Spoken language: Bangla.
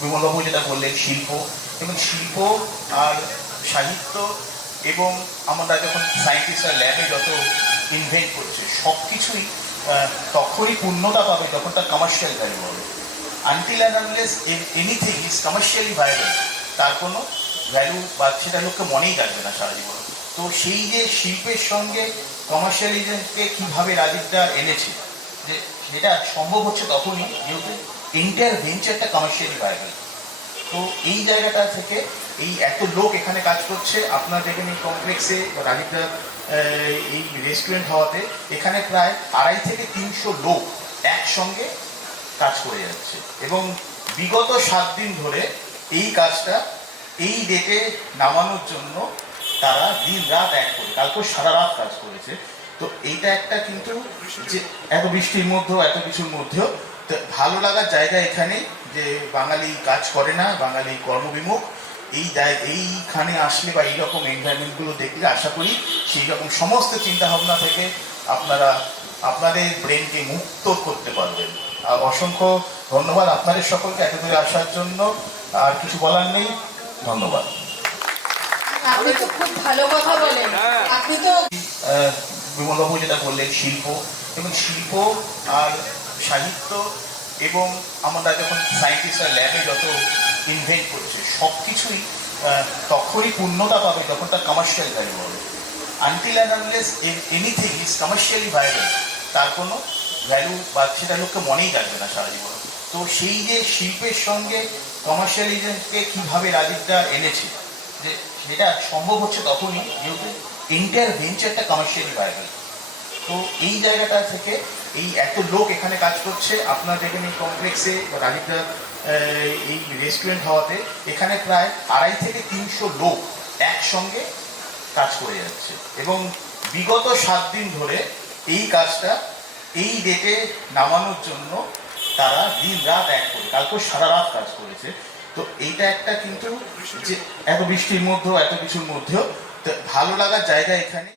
বিমলবাবু যেটা বললেন, শিল্প এবং শিল্প আর সাহিত্য এবং আমরা যখন সায়েন্টিস্টরা ল্যাবে যত ইনভেন্ট করছে সব কিছুই তখনই পূর্ণতা পাবে যখন তার কমার্শিয়াল ভ্যালু হবে। Until and unless anything is commercially viral, তার কোনো ভ্যালু বা সেটা লোককে মনেই রাখবে না সারা জীবন। তো সেই যে শিল্পের সঙ্গে কমার্শিয়ালিজমকে কীভাবে রাজীবদা এনেছে, যে সেটা সম্ভব হচ্ছে তখনই যেহেতু এন্টায়ার ভেঞ্চারটা কমার্শিয়ালি ভাইরাল। তো এই জায়গাটা থেকে এই এত লোক এখানে কাজ করছে, আপনার দেখেন এই কমপ্লেক্সে রাজীবদা এই রেস্টুরেন্ট হওয়াতে এখানে প্রায় 250 থেকে 300 লোক একসঙ্গে কাজ করে যাচ্ছে এবং বিগত 7 দিন ধরে এই কাজটা এই ডেটে নামানোর জন্য তারা দিন রাত এক করে, কালকে সারা রাত কাজ করেছে। তো এইটা একটা কিন্তু যে এত বৃষ্টির মধ্যেও এত কিছুর মধ্যেও ভালো লাগার জায়গা এখানে যে বাঙালি কাজ করে না, বাঙালি কর্মবিমুখ। এইখানে আসলে বা এইরকম এনভায়রনমেন্টগুলো দেখলে আশা করি সেই রকম সমস্ত চিন্তাভাবনা থেকে আপনারা আপনাদের ব্রেনকে মুক্ত করতে পারবেন। আর অসংখ্য ধন্যবাদ আপনাদের সকলকে এত দূরে আসার জন্য। আর কিছু বলার নেই, ধন্যবাদ। আপনি তো খুব ভালো কথা বলেন। আপনি তো বিমলবাবু যেটা বললেন, শিল্প এবং শিল্প আর সাহিত্য এবং আমরা যখন সায়েন্টিস্টরা ল্যাবে যত ইনভেন্ট করছে সব কিছুই তখনই পূর্ণতা পাবে যখন তার কমার্শিয়াল ভ্যালু হবে। Until and unless anything is commercially viral, তার কোনো ভ্যালু বা সেটা লোককে মনেই রাখবে না সারা জীবন। তো সেই যে শিল্পের সঙ্গে কমার্শিয়ালিজমকে কীভাবে রাজীবদা এনেছে, যে সেটা সম্ভব হচ্ছে তখনই যেহেতু এন্টায়ার ভেঞ্চারটা কমার্শিয়ালি ভাইরাল। তো এই জায়গাটা থেকে এই এত লোক এখানে কাজ করছে, আপনার দেখেন এই কমপ্লেক্সে রাজীবদা এই রেস্টুরেন্ট হওয়াতে এখানে প্রায় 250 থেকে 300 লোক একসঙ্গে কাজ করে যাচ্ছে এবং বিগত 7 দিন ধরে এই কাজটা এই ডেটে নামানোর জন্য তারা দিন রাত এক করে, কালকে সারা রাত কাজ করেছে। তো এইটা একটা কিন্তু যে এত বৃষ্টির মধ্যেও এত কিছুর মধ্যেও ভালো লাগার জায়গা এখানে।